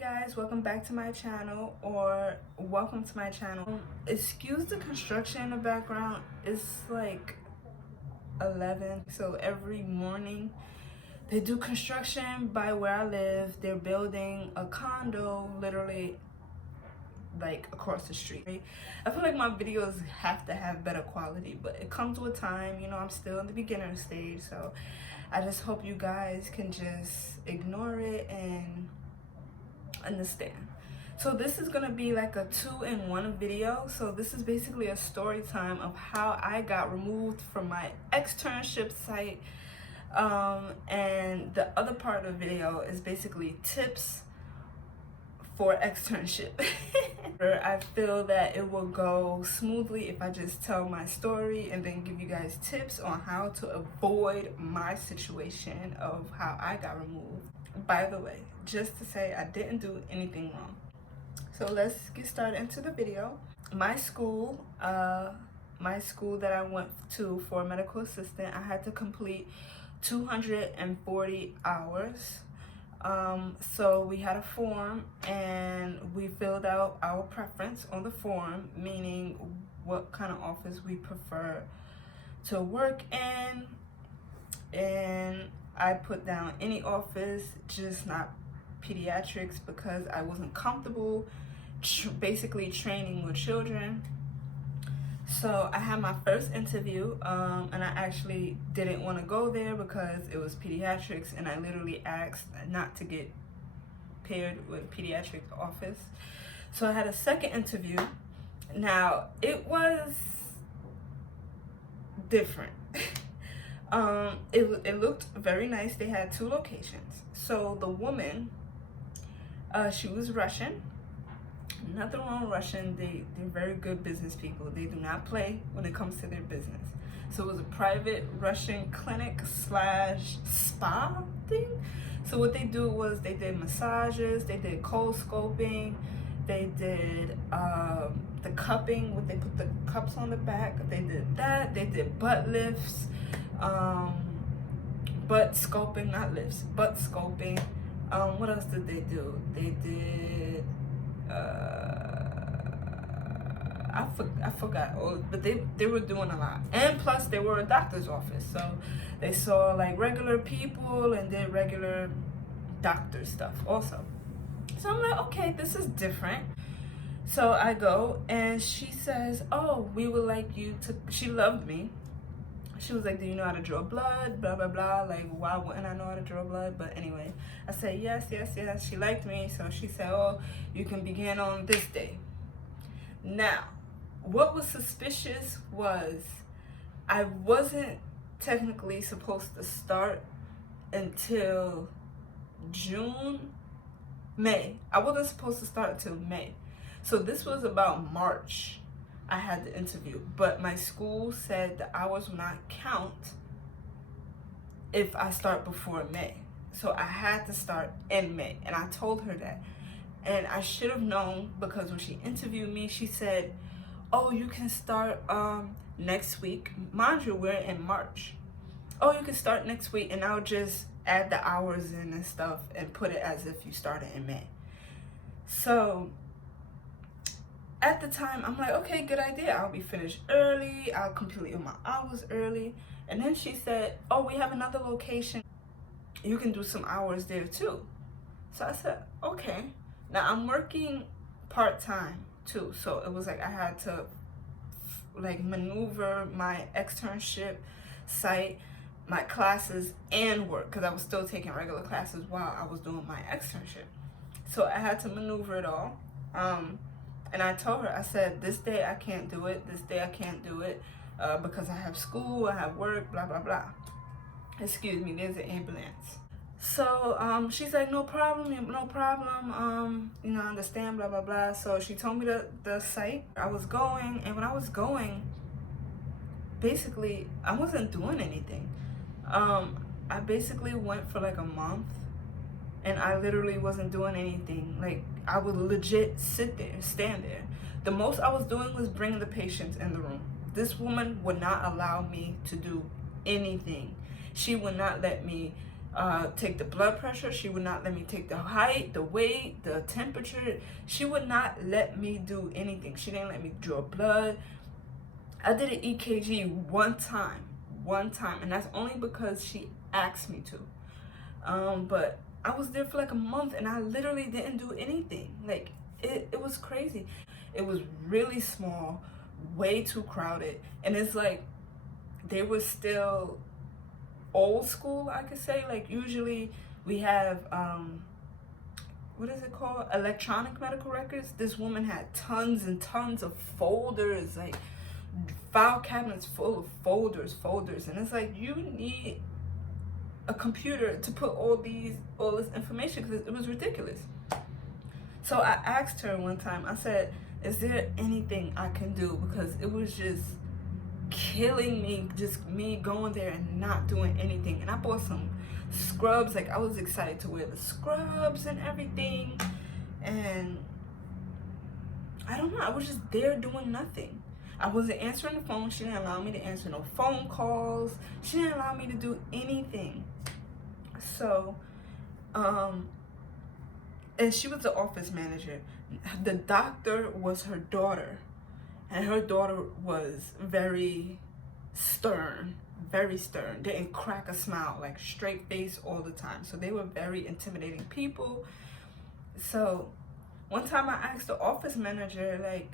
Guys, welcome back to my channel, or welcome to my channel. Excuse the construction in the background. It's like 11, so every morning they do construction by where I live. They're building a condo literally like across the street. I feel like my videos have to have better quality, but it comes with time. I'm still in the beginner stage, so I just hope you guys can just ignore it and understand. So this is gonna be like a 2-in-1 video. So this is basically a story time of how I got removed from my externship site, and the other part of the video is basically tips for externship. I feel that it will go smoothly if I just tell my story and then give you guys tips on how to avoid my situation of how I got removed. By the way, just to say, I didn't do anything wrong. So let's get started into the video. My school that I went to for a medical assistant, I had to complete 240 hours. So we had a form and we filled out our preference on the form, meaning what kind of office we prefer to work in, and I put down any office, just not pediatrics, because I wasn't comfortable basically training with children. So I had my first interview, and I actually didn't want to go there because it was pediatrics, and I literally asked not to get paired with pediatric office. So I had a second interview. Now it was different. It looked very nice. They had 2 locations. So the woman, she was Russian. Nothing wrong with Russian. They're very good business people. They do not play when it comes to their business. So it was a private Russian clinic / spa thing. So what they do was they did massages, they did cold scoping, they did the cupping, they put the cups on the back, they did that, they did butt lifts, butt scoping, not lifts, butt scoping. What else did they do? They did I forgot. But they were doing a lot, and plus they were a doctor's office, so they saw like regular people and did regular doctor stuff also. So I'm like, okay, this is different. So I go and she says, oh, we would like you to, she loved me. She was like, do you know how to draw blood? Blah, blah, blah. Like, why wouldn't I know how to draw blood? But anyway, I said, yes. She liked me. So she said, oh, you can begin on this day. Now, what was suspicious was I wasn't technically supposed to start until May. I wasn't supposed to start until May. So this was about March. I had the interview, but my school said the hours will not count if I start before May. So I had to start in May, and I told her that. And I should have known, because when she interviewed me, she said, oh, you can start next week. Mind you, we're in March. Oh, you can start next week, and I'll just add the hours in and stuff and put it as if you started in May. So at the time, I'm like, okay, good idea. I'll be finished early. I'll complete my hours early. And then she said, oh, we have another location. You can do some hours there too. So I said, okay. Now I'm working part-time too. So it was like I had to like maneuver my externship site, my classes, and work, because I was still taking regular classes while I was doing my externship. So I had to maneuver it all. And I told her, I said, this day I can't do it. This day I can't do it because I have school, I have work, blah, blah, blah. Excuse me, there's an ambulance. So she's like, no problem. I understand, blah, blah, blah. So she told me the site I was going. And when I was going, basically, I wasn't doing anything. I basically went for like a month. And I literally wasn't doing anything. Like, I would legit sit there, stand there. The most I was doing was bringing the patients in the room. This woman would not allow me to do anything. She would not let me take the blood pressure. She would not let me take the height, the weight, the temperature. She would not let me do anything. She didn't let me draw blood. I did an EKG one time, and that's only because she asked me to. But I was there for like a month, and I literally didn't do anything. Like, it was crazy. It was really small, way too crowded, and it's like they were still old school, I could say. Like, usually we have what is it called, electronic medical records. This woman had tons and tons of folders, like file cabinets full of folders, and it's like, you need a computer to put all this information, because it was ridiculous. So I asked her one time, I said, is there anything I can do, because it was just killing me, just me going there and not doing anything. And I bought some scrubs. Like, I was excited to wear the scrubs and everything, and I don't know, I was just there doing nothing. I wasn't answering the phone. She didn't allow me to answer no phone calls. She didn't allow me to do anything. So and she was the office manager. The doctor was her daughter, and her daughter was very stern, didn't crack a smile, like straight face all the time. So they were very intimidating people. So one time I asked the office manager, like,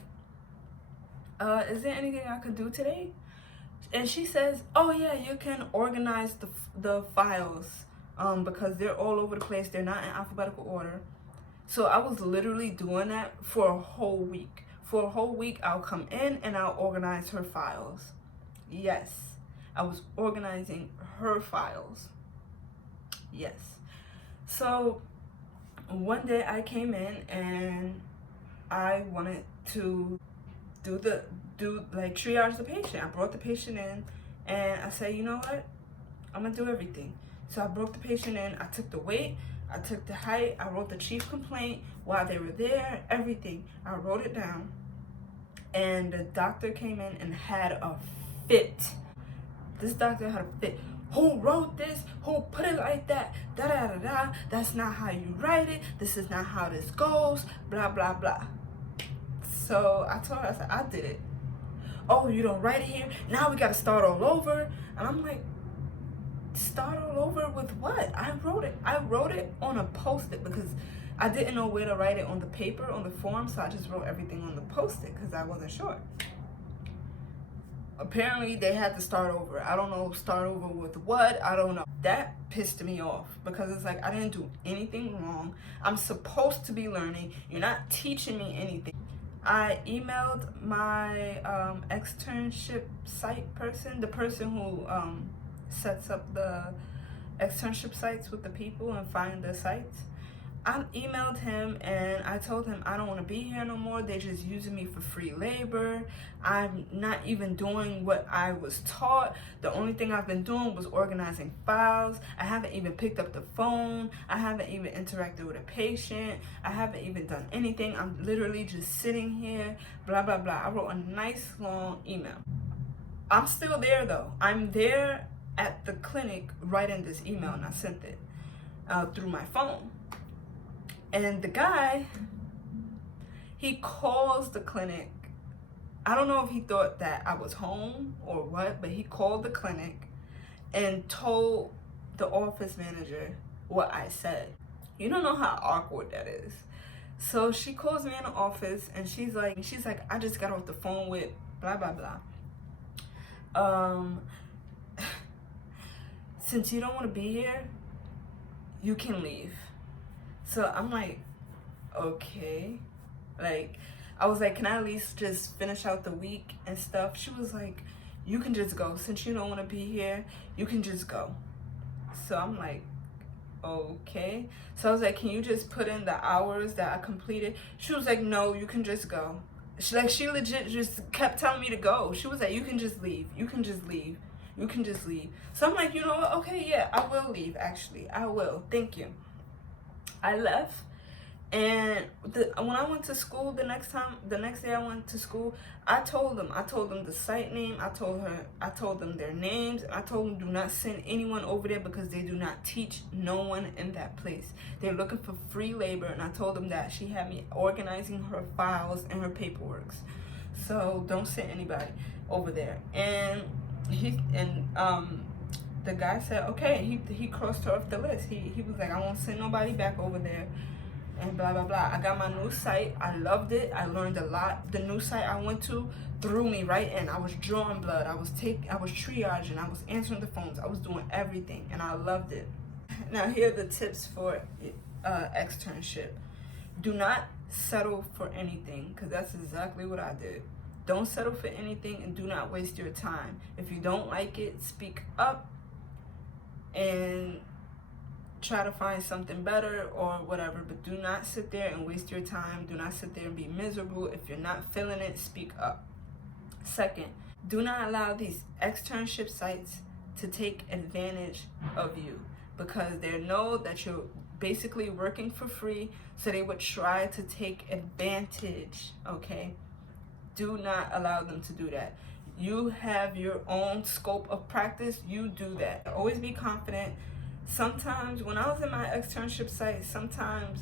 is there anything I could do today? And she says, oh yeah, you can organize the files, because they're all over the place. They're not in alphabetical order. So I was literally doing that for a whole week. For a whole week, I'll come in and I'll organize her files. Yes, I was organizing her files. Yes. So one day I came in and I wanted to do like triage the patient. I brought the patient in and I said, you know what? I'm gonna do everything. So I brought the patient in, I took the weight, I took the height, I wrote the chief complaint while they were there, everything. I wrote it down. And the doctor came in and had a fit. This doctor had a fit. Who wrote this? Who put it like that? Da da da da. That's not how you write it. This is not how this goes. Blah blah blah. So I told her, I said, I did it. Oh, you don't write it here? Now we gotta start all over. And I'm like, start all over with what? I wrote it on a post-it, because I didn't know where to write it on the paper, on the form, so I just wrote everything on the post-it because I wasn't sure. Apparently they had to start over. I don't know, start over with what? I don't know. That pissed me off, because it's like, I didn't do anything wrong. I'm supposed to be learning. You're not teaching me anything. I emailed my externship site person, the person who sets up the externship sites with the people and find the sites. I emailed him and I told him I don't want to be here no more. They're just using me for free labor. I'm not even doing what I was taught. The only thing I've been doing was organizing files. I haven't even picked up the phone. I haven't even interacted with a patient. I haven't even done anything. I'm literally just sitting here, blah, blah, blah. I wrote a nice long email. I'm still there though. I'm there at the clinic writing this email, and I sent it through my phone. And the guy, he calls the clinic. I don't know if he thought that I was home or what, but he called the clinic and told the office manager what I said. You don't know how awkward that is. So she calls me in the office and she's like, I just got off the phone with blah, blah, blah. Since you don't want to be here, you can leave. So I'm like, okay. Like, I was like, can I at least just finish out the week and stuff? She was like, you can just go. Since you don't want to be here, you can just go. So I'm like, okay. So I was like, can you just put in the hours that I completed? She was like, no, you can just go. She legit just kept telling me to go. She was like, you can just leave. You can just leave. You can just leave. So I'm like, you know what? Okay, yeah, I will leave, actually. I will. Thank you. I left, And when I went to school the next day I went to school, I told them the site name, I told them their names, I told them do not send anyone over there because they do not teach no one in that place. They're looking for free labor, and I told them that. She had me organizing her files and her paperwork. So don't send anybody over there. And the guy said okay. He crossed her off the list. He was like, I won't send nobody back over there, and blah blah blah. I got my new site. I loved it. I learned a lot. The new site I went to threw me right in. I was drawing blood. I was triaging. I was answering the phones. I was doing everything, and I loved it. Now here are the tips for externship. Do not settle for anything, because that's exactly what I did. Don't settle for anything, and do not waste your time. If you don't like it, speak up and try to find something better or whatever, but do not sit there and waste your time. Do not sit there and be miserable. If you're not feeling it, speak up. Second, do not allow these externship sites to take advantage of you, because they know that you're basically working for free, so they would try to take advantage. Okay, do not allow them to do that. You have your own scope of practice. You do that. Always be confident. Sometimes when I was in my externship site, sometimes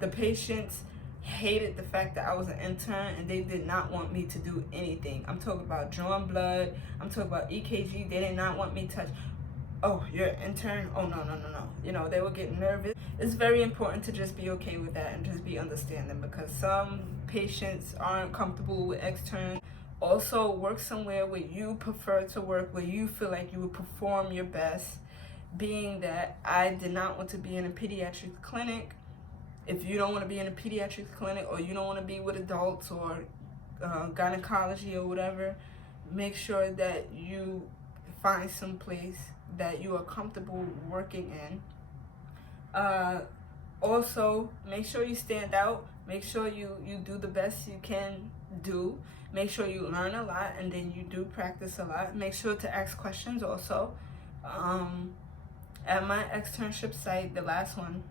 the patients hated the fact that I was an intern, and they did not want me to do anything. I'm talking about drawing blood. I'm talking about EKG. They did not want me to touch. Oh, you're an intern? Oh, no. You know, they would get nervous. It's very important to just be okay with that and just be understanding, because some patients aren't comfortable with externs. Also, work somewhere where you prefer to work, where you feel like you would perform your best. Being that I did not want to be in a pediatric clinic. If you don't want to be in a pediatric clinic, or you don't want to be with adults or gynecology or whatever, make sure that you find some place that you are comfortable working in. Also, make sure you stand out. Make sure you do the best you can do. Make sure you learn a lot, and then you do practice a lot. Make sure to ask questions also. At my externship site, the last one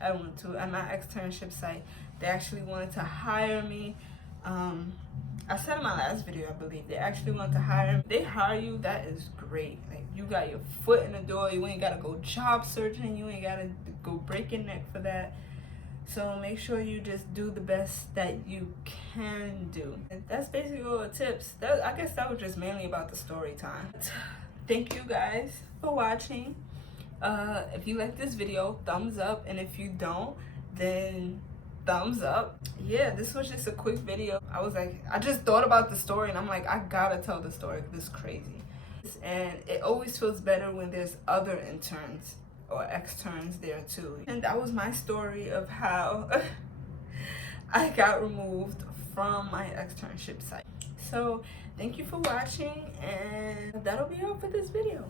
I went to, at my externship site, they actually wanted to hire me. I said in my last video, I believe, they actually wanted to hire me. They hire you, that is great. Like, you got your foot in the door. You ain't got to go job searching. You ain't got to go break your neck for that. So make sure you just do the best that you can do. And that's basically all the tips. I guess that was just mainly about the story time. Thank you guys for watching. If you like this video, thumbs up, and if you don't, then thumbs up. Yeah, this was just a quick video. I just thought about the story, and I'm like, I gotta tell the story. This is crazy. And it always feels better when there's other interns or externs there too. And that was my story of how I got removed from my externship site. So thank you for watching, and that'll be all for this video.